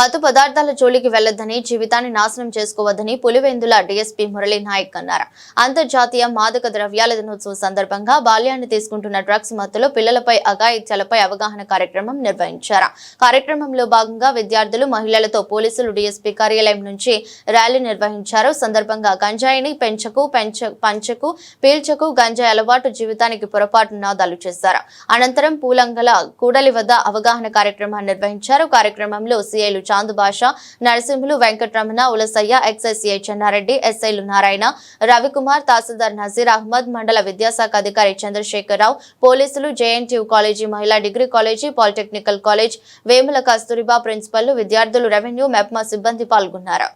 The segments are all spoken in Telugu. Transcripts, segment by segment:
మత్తు పదార్థాల జోలికి వెళ్ళొద్దని జీవితాన్ని నాశనం చేసుకోవద్దని పులివెందుల డీఎస్పీ మురళీ నాయక్ అన్నారు. అంతర్జాతీయ మాదక ద్రవ్యాల దినోత్సవం సందర్భంగా బాల్యాన్ని తీసుకుంటున్న డ్రగ్స్ మత్తులో పిల్లలపై అఘాయిత్యాలపై అవగాహన కార్యక్రమం నిర్వహించారు. కార్యక్రమంలో భాగంగా విద్యార్థులు మహిళలతో పోలీసులు డీఎస్పీ కార్యాలయం నుంచి ర్యాలీ నిర్వహించారు. సందర్భంగా గంజాయిని పెంచకు పెంచ పంచకు పీల్చకు గంజాయి అలవాటు జీవితానికి పొరపాటు నాదాలు చేశారు. అనంతరం పూలంగల కూడలి వద్ద అవగాహన కార్యక్రమాన్ని నిర్వహించారు. కార్యక్రమంలో సీఐలు చాందు భాష నరసింహులు వెంకటరమణ ఉలసయ్య ఎక్సైజ్ సిఐ చెన్నారెడ్డి ఎస్ఐలు నారాయణ రవికుమార్ తహసీల్దార్ నజీర్ అహ్మద్ మండల విద్యాశాఖ అధికారి చంద్రశేఖరరావు పోలీసులు జేఎన్టీయూ కాలేజీ మహిళా degree college polytechnical college Vemula Kasturba principal విద్యార్థులు రెవెన్యూ మెప్మా సిబ్బంది పాల్గొన్నారు.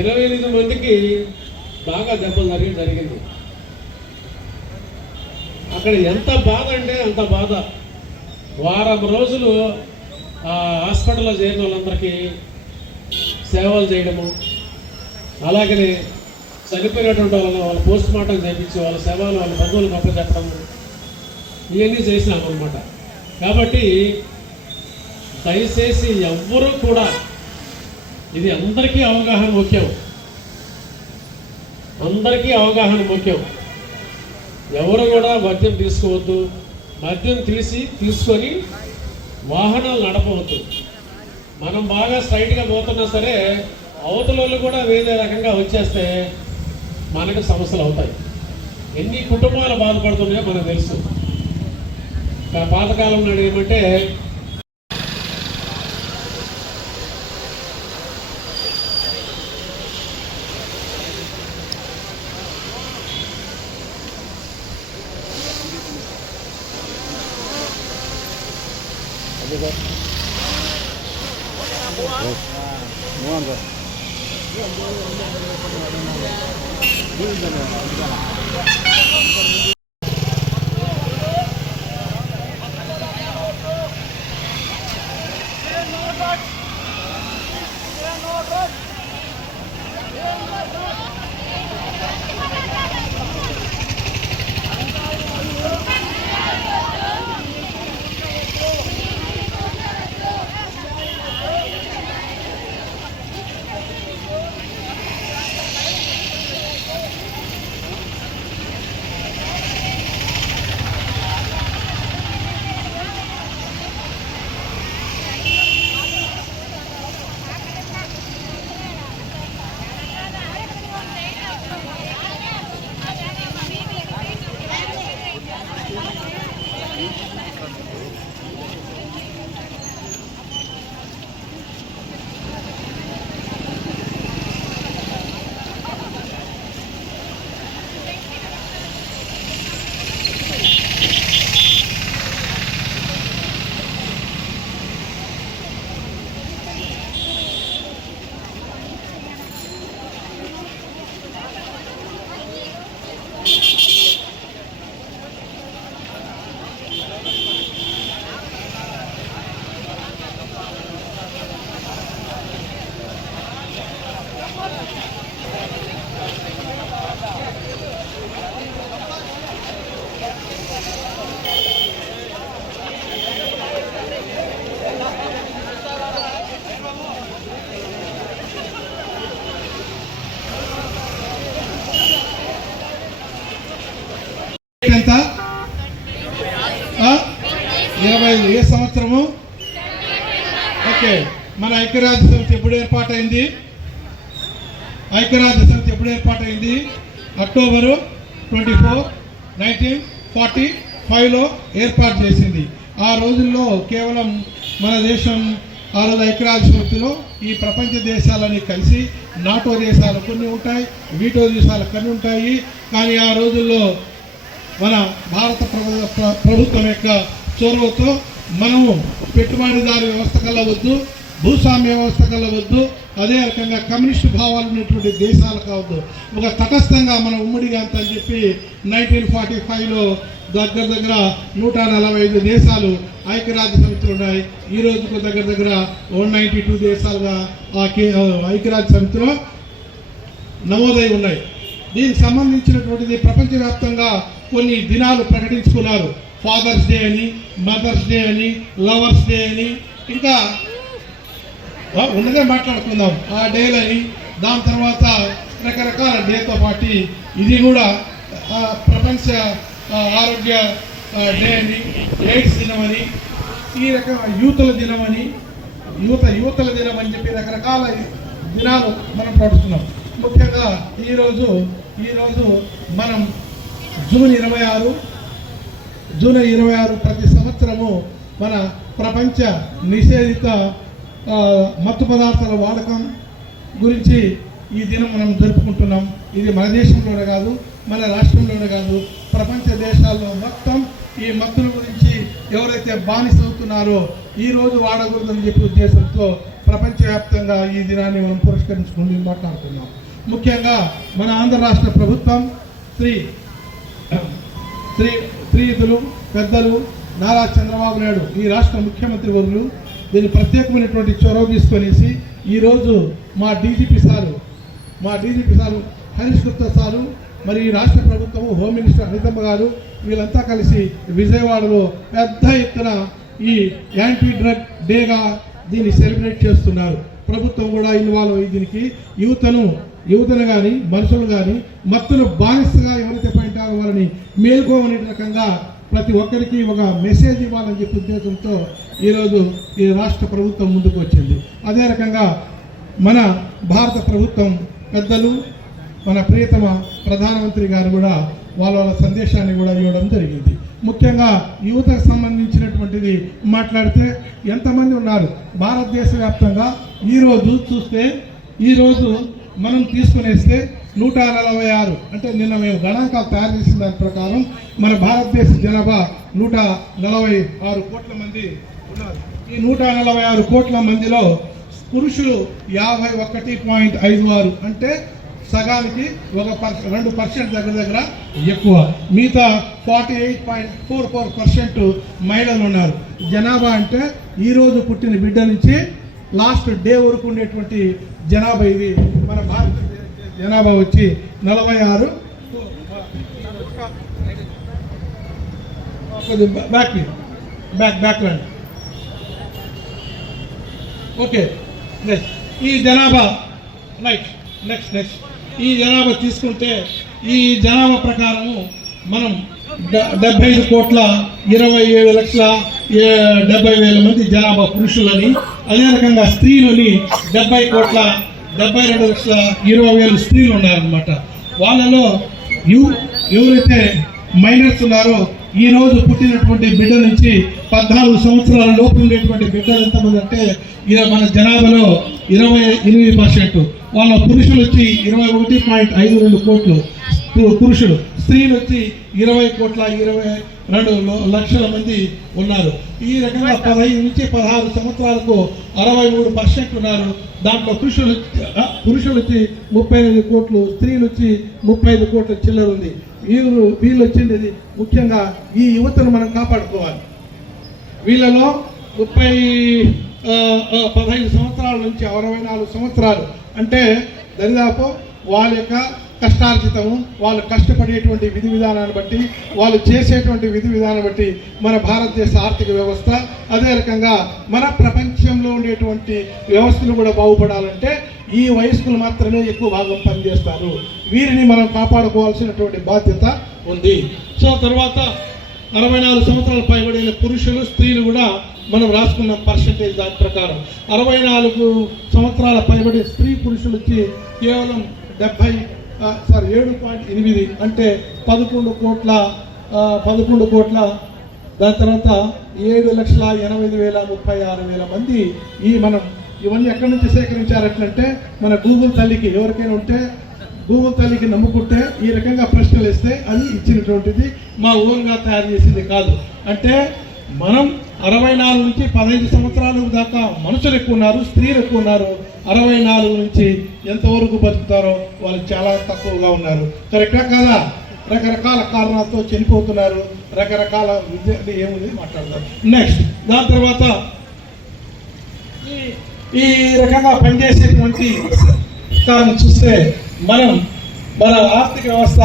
ఇరవై ఎనిమిది మందికి బాగా దెబ్బలు జరిగి జరిగింది. అక్కడ ఎంత బాధ అంటే అంత బాధ. వారం రోజులు ఆ హాస్పిటల్లో చేరిన వాళ్ళందరికీ సేవలు చేయడము అలాగనే చనిపోయినటువంటి వాళ్ళని వాళ్ళ పోస్ట్ మార్టం చేయించి వాళ్ళ సేవలు వాళ్ళ బంధువులకు అప్పచెప్పడము ఇవన్నీ చేసినాం అనమాట కాబట్టి దయచేసి ఎవ్వరూ కూడా ఇది అందరికీ అవగాహన ముఖ్యం. అందరికీ అవగాహన ముఖ్యం. ఎవరు కూడా మద్యం తీసుకోవద్దు. మద్యం తీసి తీసుకొని వాహనాలు నడపవద్దు. మనం బాగా స్ట్రైట్గా పోతున్నా సరే అవతల వాళ్ళు కూడా వేరే రకంగా వచ్చేస్తే మనకు సమస్యలు అవుతాయి. ఎన్ని కుటుంబాలు బాధపడుతున్నాయో మనకు తెలుసు. పాతకాలం నాడు ఏమంటే 뭐한 거? 물잖아. ఎంత ఇరవై ఐదు. ఏ సంవత్సరము? ఓకే. మన ఐక్యరాజ్య సమితి ఎప్పుడు ఏర్పాటైంది? ఐక్యరాజ్య సమితి ఎప్పుడు ఏర్పాటైంది? October twenty four nineteen forty ఫైవ్లో ఏర్పాటు చేసింది. ఆ రోజుల్లో కేవలం మన దేశం ఆ రోజు ఐక్యరాజ్య సమితిలో ఈ ప్రపంచ దేశాలని కలిసి నాటో దేశాలు కొన్ని ఉంటాయి వీటో దేశాలు కొన్ని ఉంటాయి. కానీ ఆ రోజుల్లో మన భారత ప్రభుత్వం యొక్క చొరవతో మనము పెట్టుబడిదారు వ్యవస్థ కలవద్దు భూస్వామ్య వ్యవస్థ కలవద్దు అదే రకంగా కమ్యూనిస్ట్ భావాలు ఉన్నటువంటి దేశాలు కావద్దు. ఒక తటస్థంగా మన ఉమ్మడిగా అంత అని చెప్పి నైన్టీన్ ఫార్టీ ఫైవ్లో దగ్గర దగ్గర నూట నలభై ఐదు దేశాలు ఐక్యరాజ్య సమితులు ఉన్నాయి. ఈ రోజుకు దగ్గర దగ్గర వన్ నైంటీ టూ దేశాలుగా ఆ ఐక్యరాజ్య సమితిలో నమోదై ఉన్నాయి. దీనికి సంబంధించినటువంటిది ప్రపంచవ్యాప్తంగా కొన్ని దినాలు ప్రకటించుకున్నారు. ఫాదర్స్ డే అని మదర్స్ డే అని లవర్స్ డే అని. ఇంకా ఉన్నదే మాట్లాడుకుందాం. ఆ డేలని దాని తర్వాత రకరకాల డేతో పాటు ఇది కూడా ప్రపంచ ఆరోగ్య డే అని ఎయిడ్స్ దినమని ఈ రకం యూతుల దినం అని యువత యువతల దినం అని చెప్పి రకరకాల దినాలు మనం పాటిస్తున్నాం ముఖ్యంగా ఈరోజు ఈరోజు మనం జూన్ ఇరవై ఆరు జూన్ ఇరవై ఆరు ప్రతి సంవత్సరము మన ప్రపంచ నిషేధిత మత్తు పదార్థాల వాడకం గురించి ఈ దినం మనం జరుపుకుంటున్నాం. ఇది మన దేశంలోనే కాదు మన రాష్ట్రంలోనే కాదు ప్రపంచ దేశాల్లో మొత్తం ఈ మత్తుల గురించి ఎవరైతే బానిస అవుతున్నారో వాడకూడదని చెప్పే ఉద్దేశంతో ప్రపంచవ్యాప్తంగా ఈ దినాన్ని మనం పురస్కరించుకుని మాట్లాడుతున్నాం. ముఖ్యంగా మన ఆంధ్ర రాష్ట్ర ప్రభుత్వం శ్రీ శ్రీ శ్రీయుతులు పెద్దలు నారా చంద్రబాబు నాయుడు ఈ రాష్ట్ర ముఖ్యమంత్రి వర్యులు దీన్ని ప్రత్యేకమైనటువంటి చొరవ తీసుకొనేసి ఈరోజు మా డీజీపీ సారు మా DGP sir Harish Gupta sir మరి ఈ రాష్ట్ర ప్రభుత్వము హోమ్ మినిస్టర్ అనితమ్మ గారు వీళ్ళంతా కలిసి విజయవాడలో పెద్ద ఎత్తున ఈ యాంటీ డ్రగ్ డేగా దీన్ని సెలబ్రేట్ చేస్తున్నారు. ప్రభుత్వం కూడా ఇన్వాల్వ్ అయ్యి దీనికి యువతను యువతను కానీ మనుషులు కానీ మత్తును బానిసగా ఎవరైతే పైంటారో వారిని మేల్కోమనే రకంగా ప్రతి ఒక్కరికి ఒక మెసేజ్ ఇవ్వాలని చెప్పి ఉద్దేశంతో ఈరోజు ఈ రాష్ట్ర ప్రభుత్వం ముందుకు వచ్చింది. అదే రకంగా మన భారత ప్రభుత్వం పెద్దలు మన ప్రియతమ ప్రధానమంత్రి గారు కూడా వాళ్ళ వాళ్ళ సందేశాన్ని కూడా ఇవ్వడం జరిగింది. ముఖ్యంగా యువతకు సంబంధించినటువంటిది మాట్లాడితే ఎంతమంది ఉన్నారు? భారతదేశ వ్యాప్తంగా ఈరోజు చూస్తే ఈరోజు మనం తీసుకునేస్తే నూట నలభై ఆరు. అంటే నిన్న మేము గణాంకాలు తయారు చేసిన దాని ప్రకారం మన భారతదేశ జనాభా నూట నలభై ఆరు కోట్ల మంది ఉన్నారు. ఈ నూట నలభై ఆరు కోట్ల మందిలో పురుషులు యాభై ఒకటి పాయింట్ ఐదు ఆరు అంటే సగానికి ఒక పర్సెంట్ రెండు పర్సెంట్ దగ్గర దగ్గర ఎక్కువ. మిగతా forty eight point four four percent మహిళలు ఉన్నారు. జనాభా అంటే ఈరోజు పుట్టిన బిడ్డ నుంచి లాస్ట్ డే వరకు ఉండేటువంటి జనాభా ఇది. మన భారత జనాభా వచ్చి నలభై ఆరు. బ్యాక్ బ్యాక్ బ్యాక్ రండి ఓకే నెక్స్ట్ ఈ జనాభా రైట్ నెక్స్ట్ నెక్స్ట్ ఈ జనాభా తీసుకుంటే ఈ జనాభా ప్రకారము మనం డ- డెబ్బై ఐదు కోట్ల ఇరవై ఏడు లక్షల డెబ్బై వేల మంది జనాభా పురుషులని అదే రకంగా స్త్రీలని డెబ్బై కోట్ల డెబ్బై రెండు లక్షల ఇరవై వేలు స్త్రీలు ఉన్నారనమాట వాళ్ళలో యు ఎవరైతే మైనర్స్ ఉన్నారో ఈ రోజు పుట్టినటువంటి బిడ్డ నుంచి పద్నాలుగు సంవత్సరాల లోపు ఉండేటువంటి బిడ్డలు ఎంతమంది అంటే ఇక మన జనాభాలో ఇరవై ఎనిమిది పర్సెంట్. వాళ్ళ పురుషులు వచ్చి ఇరవై ఒకటి పాయింట్ ఐదు రెండు కోట్లు. పురుషులు. స్త్రీలు వచ్చి ఇరవై కోట్ల ఇరవై రెండు లక్షల మంది ఉన్నారు. ఈ రకంగా పదహైదు నుంచి పదహారు సంవత్సరాలకు అరవై మూడు పర్సెంట్ ఉన్నారు. దాంట్లో పురుషులు పురుషులు వచ్చి ముప్పై ఎనిమిది కోట్లు స్త్రీలు వచ్చి ముప్పై ఐదు కోట్ల చిల్లర ఉంది. వీళ్ళు వీళ్ళు వచ్చింది ముఖ్యంగా ఈ యువతను మనం కాపాడుకోవాలి. వీళ్ళలో ముప్పై పదహైదు సంవత్సరాల నుంచి అరవై నాలుగు సంవత్సరాలు అంటే దరిదాపు వాళ్ళ యొక్క కష్టార్జితము వాళ్ళు కష్టపడేటువంటి విధి విధానాన్ని బట్టి వాళ్ళు చేసేటువంటి విధి విధానం బట్టి మన భారతదేశ ఆర్థిక వ్యవస్థ. అదే రకంగా మన ప్రపంచంలో ఉండేటువంటి వ్యవస్థలు కూడా బాగుపడాలంటే ఈ వయస్కులు మాత్రమే ఎక్కువ భాగం పనిచేస్తారు. వీరిని మనం కాపాడుకోవాల్సినటువంటి బాధ్యత ఉంది. సో తర్వాత అరవై నాలుగు సంవత్సరాల పైబడిన పురుషులు స్త్రీలు కూడా మనం రాసుకున్న పర్సంటేజ్ దాని ప్రకారం. అరవై నాలుగు సంవత్సరాల పైబడి స్త్రీ పురుషులు వచ్చి కేవలం డెబ్బై సారీ ఏడు పాయింట్ ఎనిమిది అంటే పదకొండు కోట్ల పదకొండు కోట్ల. దాని తర్వాత ఏడు లక్షల ఎనభై వేల ముప్పై ఆరు వేల మంది ఈ మనం ఇవన్నీ ఎక్కడి నుంచి సేకరించారంటే మన గూగుల్ తల్లికి ఎవరికైనా ఉంటే గూగుల్ తల్లికి నమ్ముకుంటే ఈ రకంగా ప్రశ్నలు ఇస్తే అది ఇచ్చినటువంటిది మా ఓన్గా తయారు చేసింది కాదు. అంటే మనం అరవై నాలుగు నుంచి పదహైదు సంవత్సరాల దాకా మనుషులు ఎక్కువ ఉన్నారు స్త్రీలు ఎక్కువ ఉన్నారు. అరవై నాలుగు నుంచి ఎంతవరకు బతుకుతారో వాళ్ళు చాలా తక్కువగా ఉన్నారు. కరెక్టా కాదా రకరకాల కారణాలతో చనిపోతున్నారు. రకరకాల విద్య ఏముంది? మాట్లాడతారు నెక్స్ట్ దాని తర్వాత ఈ- ఈ రకంగా పనిచేసేటువంటి కారణం చూస్తే మనం మన ఆర్థిక వ్యవస్థ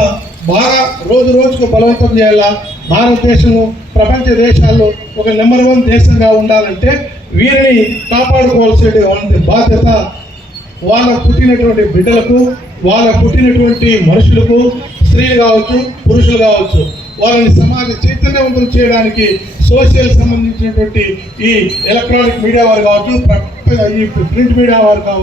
బాగా రోజు రోజుకు బలవంతం చేయాలా? భారతదేశము ప్రపంచ దేశాల్లో ఒక నెంబర్ వన్ దేశంగా ఉండాలంటే వీరిని కాపాడుకోవాల్సిన బాధ్యత వాళ్ళ పుట్టినటువంటి బిడ్డలకు వాళ్ళ పుట్టినటువంటి మనుషులకు స్త్రీలు కావచ్చు పురుషులు కావచ్చు వాళ్ళని సమాజ చైతన్యవంతం చేయడానికి సోషల్ సంబంధించినటువంటి ఈ ఎలక్ట్రానిక్ మీడియా వారు కావచ్చు ఈ ప్రింట్ మీడియా వారు కావచ్చు.